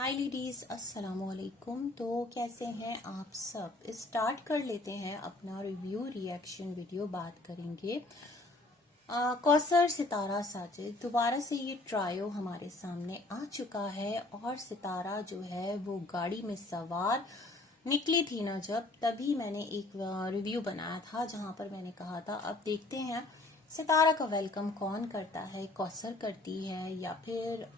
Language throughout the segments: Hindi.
हाय लेडीज, अस्सलाम वालेकुम। तो कैसे हैं आप सब। स्टार्ट कर लेते हैं अपना रिव्यू रिएक्शन वीडियो। बात करेंगे कौसर सितारा साजिद। दोबारा से ये ट्रायो हमारे सामने आ चुका है और सितारा जो है वो गाड़ी में सवार निकली थी ना जब, तभी मैंने एक रिव्यू बनाया था जहां पर मैंने कहा था अब देखते हैं सितारा का वेलकम कौन करता है, कौसर करती है या फिर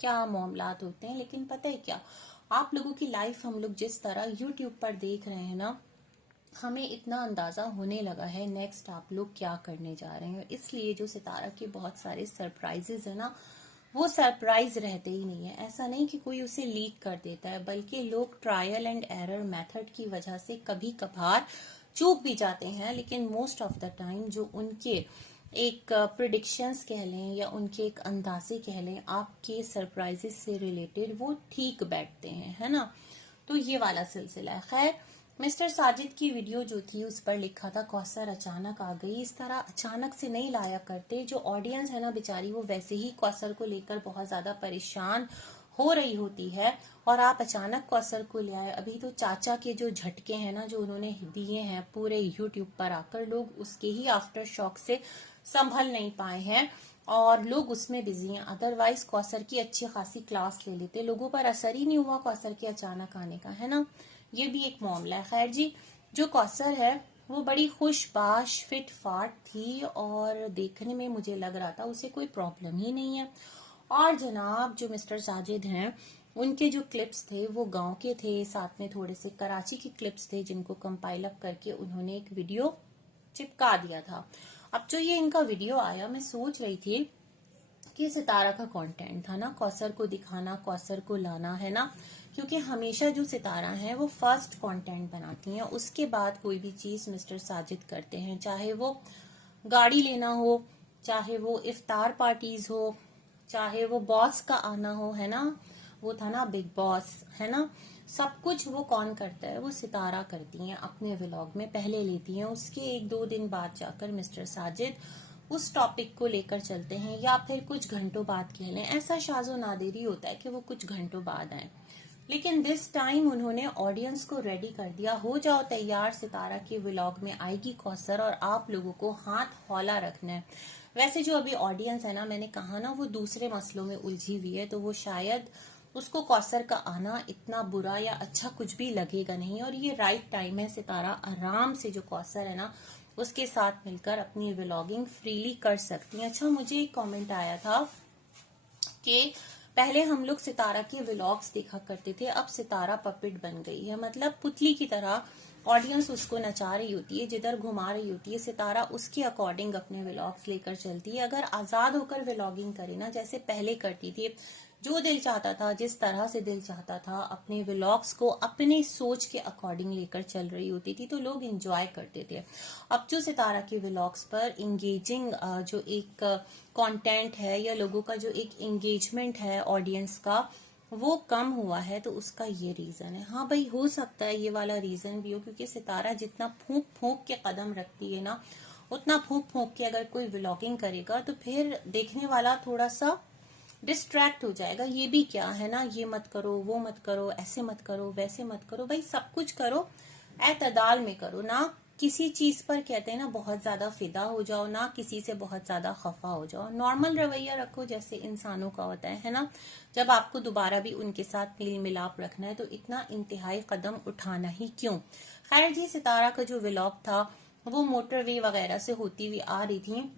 क्या मामलात होते हैं। लेकिन पता है क्या, आप लोगों की लाइफ हम लोग जिस तरह यूट्यूब पर देख रहे हैं ना, हमें इतना अंदाजा होने लगा है नेक्स्ट आप लोग क्या करने जा रहे हैं। इसलिए जो सितारा के बहुत सारे सरप्राइजेज है ना, वो सरप्राइज रहते ही नहीं है। ऐसा नहीं कि कोई उसे लीक कर देता है, बल्कि लोग ट्रायल एंड एरर मेथड की वजह से कभी कभार चूक भी जाते हैं। लेकिन मोस्ट ऑफ द टाइम जो उनके एक प्रिडिक्शंस कह लें या उनके एक अंदाजे कह लें आपके सरप्राइजेस से रिलेटेड, वो ठीक बैठते हैं, है ना। तो ये वाला सिलसिला है। खैर, मिस्टर साजिद की वीडियो जो थी उस पर लिखा था कौसर अचानक आ गई। इस तरह अचानक से नहीं लाया करते। जो ऑडियंस है ना बेचारी, वो वैसे ही कौसर को लेकर बहुत ज्यादा परेशान हो रही होती है और आप अचानक कौसर को ले आए। अभी तो चाचा के जो झटके हैं ना जो उन्होंने दिए हैं पूरे यूट्यूब पर आकर, लोग उसके ही आफ्टर शॉक से संभल नहीं पाए हैं और लोग उसमें बिजी हैं। अदरवाइज कौसर की अच्छी खासी क्लास ले लेते, लोगों पर असर ही नहीं हुआ कौसर के अचानक आने का, है ना। ये भी एक मामला है। खैर जी, जो कौसर है वो बड़ी खुशबाश फिट फाट थी और देखने में मुझे लग रहा था उसे कोई प्रॉब्लम ही नहीं है। और जनाब जो मिस्टर साजिद हैं, उनके जो क्लिप्स थे वो गांव के थे, साथ में थोड़े से कराची के क्लिप्स थे जिनको कंपाइल अप करके उन्होंने एक वीडियो चिपका दिया था। अब जो ये इनका वीडियो आया, मैं सोच रही थी कि सितारा का कंटेंट था ना कौसर को दिखाना, कौसर को लाना, है ना। क्योंकि हमेशा जो सितारा हैं वो फर्स्ट कंटेंट बनाती हैं, उसके बाद कोई भी चीज मिस्टर साजिद करते हैं, चाहे वो गाड़ी लेना हो, चाहे वो इफ्तार पार्टीज हो, चाहे वो बॉस का आना हो, है ना। वो था ना बिग बॉस, है ना। सब कुछ वो कौन करता है, वो सितारा करती हैं अपने व्लॉग में, पहले लेती हैं, उसके एक दो दिन बाद जाकर मिस्टर साजिद उस टॉपिक को लेकर चलते हैं, या फिर कुछ घंटों बाद कह लें। ऐसा शाज़ो नादिरी होता है कि वो कुछ घंटों बाद आए। लेकिन दिस टाइम उन्होंने ऑडियंस को रेडी कर दिया, हो जाओ तैयार, सितारा के व्लॉग में आएगी कौसर और आप लोगों को हाथ हौला रखना है। वैसे जो अभी ऑडियंस है ना, मैंने कहा ना, वो दूसरे मसलों में उलझी हुई है, तो वो शायद उसको कौसर का आना इतना बुरा या अच्छा कुछ भी लगेगा नहीं। और ये राइट टाइम है, सितारा आराम से जो कौसर है ना उसके साथ मिलकर अपनी व्लॉगिंग फ्रीली कर सकती हैं। अच्छा, मुझे एक कमेंट आया था कि पहले हम लोग सितारा के व्लॉग्स देखा करते थे, अब सितारा पपेट बन गई है। मतलब पुतली की तरह ऑडियंस उसको नचा रही होती है, जिधर घुमा रही होती है, सितारा उसके अकॉर्डिंग अपने व्लॉग्स लेकर चलती है। अगर आजाद होकर व्लॉगिंग करे ना, जैसे पहले करती थी, जो दिल चाहता था, जिस तरह से दिल चाहता था, अपने व्लॉग्स को अपनी सोच के अकॉर्डिंग लेकर चल रही होती थी, तो लोग एंजॉय करते थे। अब जो सितारा के व्लॉग्स पर इंगेजिंग जो एक कंटेंट है या लोगों का जो एक एंगेजमेंट है ऑडियंस का, वो कम हुआ है, तो उसका ये रीजन है। हाँ भाई, हो सकता है ये वाला रीजन भी हो, क्योंकि सितारा जितना फूंक फूंक के कदम रखती है ना, उतना फूंक फूंक के अगर कोई व्लॉगिंग करेगा तो फिर देखने वाला थोड़ा सा डिस्ट्रैक्ट हो जाएगा। ये भी क्या है ना, ये मत करो, वो मत करो, ऐसे मत करो, वैसे मत करो। भाई सब कुछ करो, एतदाल में करो ना। किसी चीज पर कहते हैं ना बहुत ज्यादा फिदा हो जाओ, ना किसी से बहुत ज्यादा खफा हो जाओ। नॉर्मल रवैया रखो जैसे इंसानों का होता है ना। जब आपको दोबारा भी उनके साथ मेल मिलाप रखना है तो इतना इंतहाई कदम उठाना ही क्यों। खैर जी, सितारा का जो व्लॉग था वो मोटरवे वगैरह से होती हुई आ रही थी।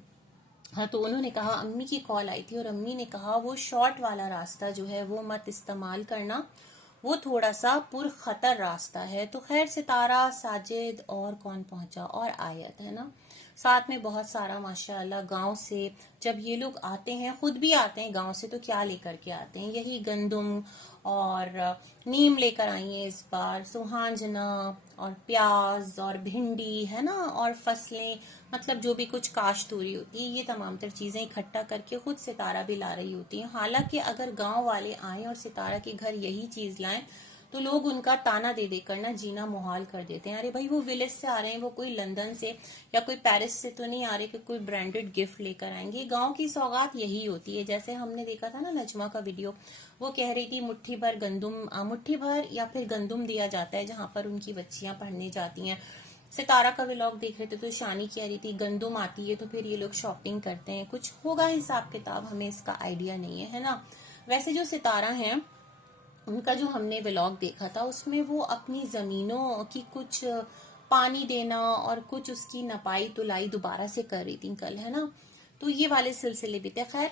हाँ, तो उन्होंने कहा, अम्मी की कॉल आई थी और अम्मी ने कहा वो शॉर्ट वाला रास्ता जो है वो मत इस्तेमाल करना, वो थोड़ा सा पुरखतर रास्ता है। तो खैर, सितारा, साजिद और कौन पहुंचा, और आयत, है ना। साथ में बहुत सारा माशाल्लाह गांव से जब ये लोग आते हैं, खुद भी आते हैं गांव से, तो क्या लेकर के आते हैं, यही गंदुम और नीम लेकर आई है इस बार, सुहांजना और प्याज और भिंडी, है ना, और फसलें, मतलब जो भी कुछ काश्त हो रही होती है, ये तमाम तर चीजें इकट्ठा करके खुद सितारा भी ला रही होती है। हालांकि अगर गांव वाले आए और सितारा के घर यही चीज लाएं तो लोग उनका ताना दे देकर ना जीना मुहाल कर देते हैं। अरे भाई वो विलेज से आ रहे हैं, वो कोई लंदन से या कोई पेरिस से तो नहीं आ रहे कि कोई ब्रांडेड गिफ्ट लेकर आएंगे। गांव की सौगात यही होती है। जैसे हमने देखा था ना नजमा का वीडियो, वो कह रही थी मुट्ठी भर गंदुम, मुट्ठी भर या फिर गंदुम दिया जाता है जहां पर उनकी बच्चियां पढ़ने जाती हैं। सितारा का व्लॉग देख रहे थे तो शानी कह रही थी गंदुम आती है तो फिर ये लोग शॉपिंग करते हैं। कुछ होगा हिसाब किताब, हमें इसका आइडिया नहीं है ना। वैसे जो सितारा है उनका जो हमने व्लॉग देखा था उसमें वो अपनी जमीनों की कुछ पानी देना और कुछ उसकी नपाई तुलाई दोबारा से कर रही थी कल, है ना। तो ये वाले सिलसिले भी थे। खैर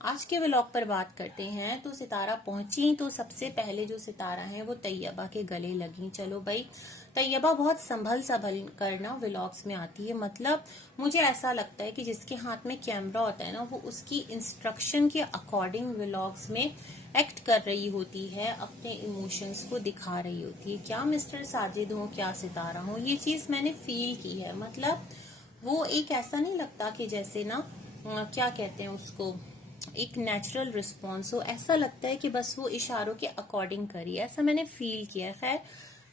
आज के व्लॉग पर बात करते हैं। तो सितारा पहुंची तो सबसे पहले जो सितारा है वो तैयबा के गले लगी। चलो भाई, तैयबा बहुत संभल संभल कर ना व्लॉग्स में आती है। मतलब मुझे ऐसा लगता है कि जिसके हाथ में कैमरा होता है ना वो उसकी इंस्ट्रक्शन के अकॉर्डिंग व्लॉग्स में एक्ट कर रही होती है, अपने इमोशंस को दिखा रही होती है। क्या मिस्टर साजिद हो, क्या सितारा हो, ये चीज मैंने फील की है। मतलब वो एक ऐसा नहीं लगता कि जैसे ना क्या कहते हैं उसको, एक नेचुरल रिस्पॉन्स हो। ऐसा लगता है कि बस वो इशारों के अकॉर्डिंग करी, ऐसा मैंने फील किया। खैर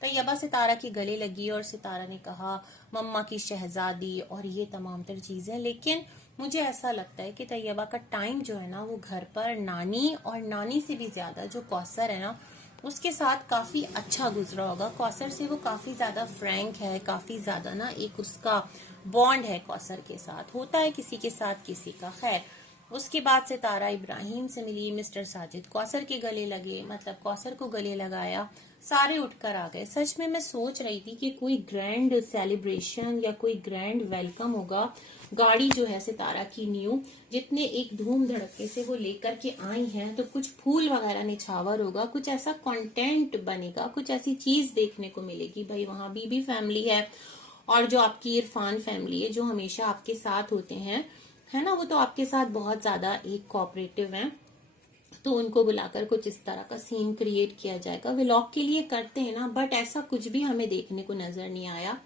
तैयबा सितारा के गले लगी और सितारा ने कहा मम्मा की शहजादी और ये तमाम तर चीजें। लेकिन मुझे ऐसा लगता है कि तैयबा का टाइम जो है ना वो घर पर नानी और नानी से भी ज्यादा जो कौसर है ना उसके साथ काफी अच्छा गुजरा होगा। कौसर से वो काफी ज्यादा फ्रैंक है, काफी ज्यादा ना एक उसका बॉन्ड है कौसर के साथ, होता है किसी के साथ किसी का। खैर उसके बाद सितारा इब्राहिम से मिली, मिस्टर साजिद कौसर के गले लगे, मतलब कौसर को गले लगाया, सारे उठकर आ गए। सच में मैं सोच रही थी कि कोई ग्रैंड सेलिब्रेशन या कोई ग्रैंड वेलकम होगा। गाड़ी जो है सितारा की न्यू, जितने एक धूम धड़के से वो लेकर के आई हैं, तो कुछ फूल वगैरह निछावर होगा, कुछ ऐसा कंटेंट बनेगा, कुछ ऐसी चीज देखने को मिलेगी। भाई वहां बीबी फैमिली है और जो आपकी इरफान फैमिली है जो हमेशा आपके साथ होते हैं, है ना, वो तो आपके साथ बहुत ज्यादा एक कोऑपरेटिव हैं। तो उनको बुलाकर कुछ इस तरह का सीन क्रिएट किया जाएगा। व्लॉग के लिए करते हैं ना, बट ऐसा कुछ भी हमें देखने को नजर नहीं आया।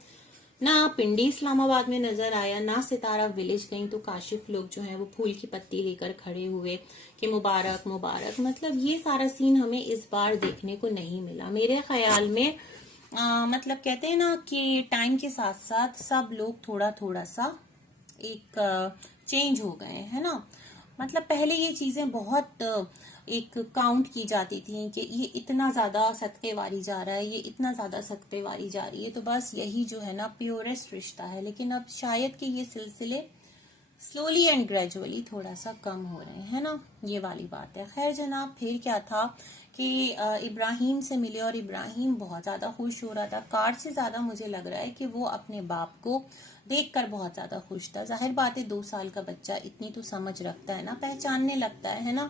ना पिंडी इस्लामाबाद में नजर आया, ना सितारा विलेज गई तो काशिफ लोग जो हैं वो फूल की पत्ती लेकर खड़े हुए कि मुबारक मुबारक। मतलब ये सारा सीन हमें इस बार देखने को नहीं मिला मेरे ख्याल में। मतलब कहते हैं ना कि टाइम के साथ साथ सब लोग थोड़ा थोड़ा सा एक चेंज हो गए, है ना। मतलब पहले ये चीजें बहुत एक काउंट की जाती थी कि ये इतना ज्यादा सदके वारी जा रहा है, ये इतना ज्यादा सदके वारी जा रही है, तो बस यही जो है ना प्योरेस्ट रिश्ता है। लेकिन अब शायद कि ये सिलसिले स्लोली एंड ग्रेजुअली थोड़ा सा कम हो रहे हैं, है ना, ये वाली बात है। खैर जनाब, फिर क्या था कि इब्राहिम से मिले और इब्राहिम बहुत ज्यादा खुश हो रहा था। कार से ज्यादा मुझे लग रहा है कि वो अपने बाप को देखकर बहुत ज्यादा खुश था। जाहिर बात है 2 साल का बच्चा इतनी तो समझ रखता है ना, पहचानने लगता है ना।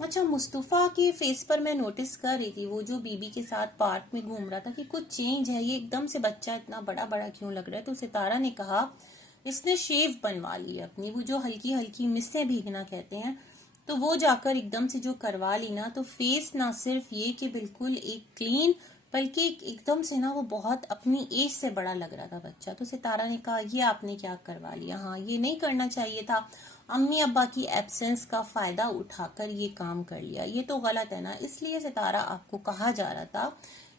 अच्छा, मुस्तफा के फेस पर मैं नोटिस कर रही थी, वो जो बीबी के साथ पार्क में घूम रहा था, कि कुछ चेंज है, ये एकदम से बच्चा इतना बड़ा बड़ा क्यों लग रहा है। तो सितारा ने कहा इसने शेव बनवा ली है अपनी, वो जो हल्की हल्की मिस्सें भीगना कहते हैं, तो वो जाकर एकदम से जो करवा ली ना, तो फेस ना सिर्फ ये कि बिल्कुल एक क्लीन, बल्कि एकदम से ना वो बहुत अपनी एज से बड़ा लग रहा था बच्चा। तो सितारा ने कहा ये आपने क्या करवा लिया, हाँ ये नहीं करना चाहिए था, अम्मी अब्बा की एब्सेंस का फायदा उठाकर ये काम कर लिया, ये तो गलत है ना। इसलिए सितारा आपको कहा जा रहा था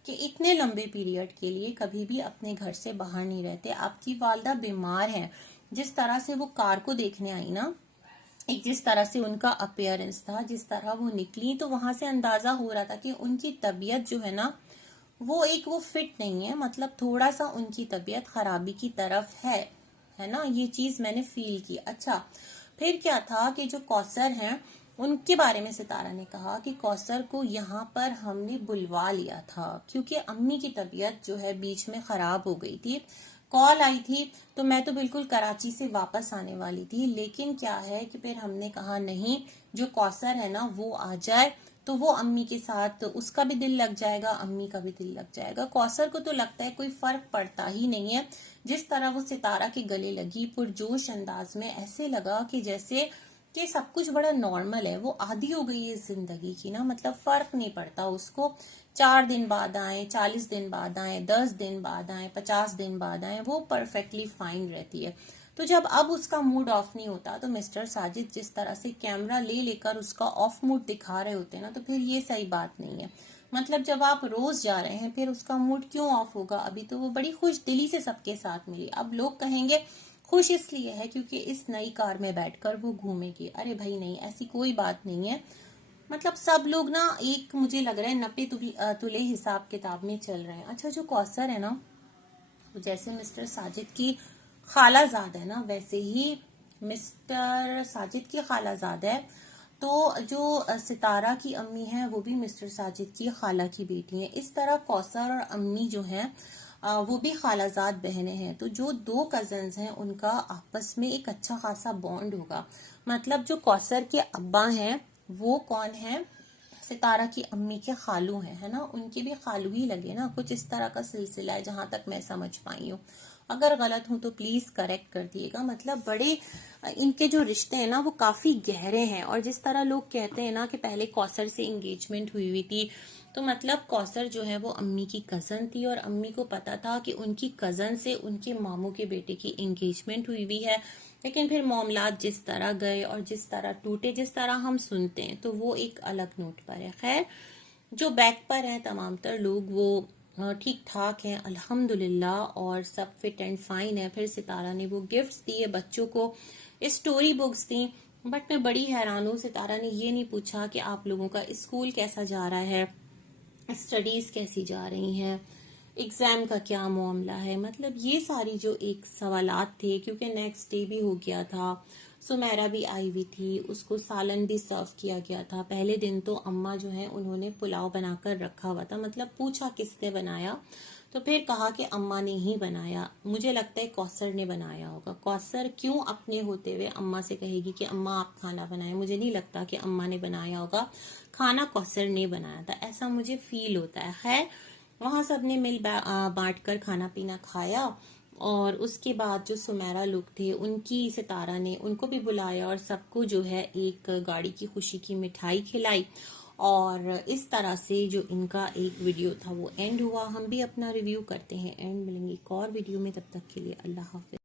कि इतने लंबे पीरियड के लिए कभी भी अपने घर से बाहर नहीं रहते। आपकी वालदा बीमार है, जिस तरह से वो कार को देखने आई ना, एक जिस तरह से उनका अपीयरेंस था, जिस तरह वो निकली, तो वहां से अंदाजा हो रहा था कि उनकी तबीयत जो है ना वो फिट नहीं है। मतलब थोड़ा सा उनकी तबीयत खराबी की तरफ है ना, ये चीज मैंने फील की। अच्छा, फिर क्या था कि जो कौसर हैं उनके बारे में सितारा ने कहा कि कौसर को यहाँ पर हमने बुलवा लिया था क्योंकि अम्मी की तबीयत जो है बीच में खराब हो गई थी। कॉल आई थी तो मैं तो बिल्कुल कराची से वापस आने वाली थी, लेकिन क्या है कि फिर हमने कहा नहीं, जो कौसर है ना वो आ जाए तो वो अम्मी के साथ, उसका भी दिल लग जाएगा, अम्मी का भी दिल लग जाएगा। कौसर को तो लगता है कोई फर्क पड़ता ही नहीं है। जिस तरह वो सितारा के गले लगी पुरजोश अंदाज में, ऐसे लगा कि जैसे कि सब कुछ बड़ा नॉर्मल है, वो आदी हो गई है जिंदगी की ना। मतलब फर्क नहीं पड़ता उसको, 4 दिन बाद आए, 40 दिन बाद आए, 10 दिन बाद आए, 50 दिन बाद आए, वो परफेक्टली फाइन रहती है। तो जब अब उसका मूड ऑफ नहीं होता तो मिस्टर साजिद जिस तरह से कैमरा ले लेकर उसका ऑफ मूड दिखा रहे होते हैं ना, तो फिर ये सही बात नहीं है। मतलब जब आप रोज जा रहे हैं फिर उसका मूड क्यों ऑफ होगा? अभी तो वो बड़ी खुश दिली से सबके साथ मिली। अब लोग कहेंगे खुश इसलिए है क्योंकि इस नई कार में बैठकर वो घूमेगी। अरे भाई नहीं, ऐसी कोई बात नहीं है। मतलब सब लोग ना एक, मुझे लग रहा है 90 तुले हिसाब किताब में चल रहे हैं। अच्छा, जो कौसर है ना, जैसे मिस्टर साजिद की खालाजाद है ना, वैसे ही मिस्टर साजिद की खालाजाद है। तो जो सितारा की अम्मी है वो भी मिस्टर साजिद की खाला की बेटी है। इस तरह कौसर और अम्मी जो हैं वो भी खालाजाद बहनें हैं। तो जो दो कजन्स हैं उनका आपस में एक अच्छा खासा बॉन्ड होगा। मतलब जो कौसर के अब्बा हैं वो कौन है? सितारा की अम्मी के खालू हैं, है ना, उनके भी खालू ही लगे ना, कुछ इस तरह का सिलसिला है जहां तक मैं समझ पाई हूँ। अगर गलत हूं तो प्लीज करेक्ट कर दिएगा। मतलब बड़े इनके जो रिश्ते हैं ना वो काफी गहरे हैं। और जिस तरह लोग कहते हैं ना कि पहले कौसर से एंगेजमेंट हुई थी, तो मतलब कौसर जो है वो अम्मी की कजन थी और अम्मी को पता था कि उनकी कजन से उनके मामू के बेटे की एंगेजमेंट हुई है। लेकिन फिर मामलात जिस तरह गए और जिस तरह टूटे, जिस तरह हम सुनते हैं, तो वो एक अलग नोट पर है। खैर, जो बैक पर हैं तमाम तर लोग वो ठीक ठाक हैं अल्हम्दुलिल्लाह, और सब फिट एंड फाइन है। फिर सितारा ने वो गिफ्ट्स दिए बच्चों को, स्टोरी बुक्स दी। बट मैं बड़ी हैरान हूँ, सितारा ने ये नहीं पूछा कि आप लोगों का स्कूल कैसा जा रहा है, स्टडीज कैसी जा रही हैं, एग्जाम का क्या मामला है। मतलब ये सारी जो एक सवालात थे, क्योंकि नेक्स्ट डे भी हो गया था, सुमेरा भी आई हुई थी, उसको सालन भी सर्व किया गया था। पहले दिन तो अम्मा जो है उन्होंने पुलाव बनाकर रखा हुआ था। मतलब पूछा किसने बनाया, तो फिर कहा कि अम्मा ने ही बनाया। मुझे लगता है कौसर ने बनाया होगा। कौसर क्यों अपने होते हुए अम्मा से कहेगी कि अम्मा आप खाना बनाएं? मुझे नहीं लगता कि अम्मा ने बनाया होगा खाना, कौसर ने बनाया था, ऐसा मुझे फील होता है। खैर, वहां सबने मिल बांट कर खाना पीना खाया। और उसके बाद जो सुमेरा लोग थे उनकी सितारा ने उनको भी बुलाया और सबको जो है एक गाड़ी की खुशी की मिठाई खिलाई। और इस तरह से जो इनका एक वीडियो था वो एंड हुआ। हम भी अपना रिव्यू करते हैं एंड, मिलेंगे एक और वीडियो में। तब तक के लिए अल्लाह हाफिज।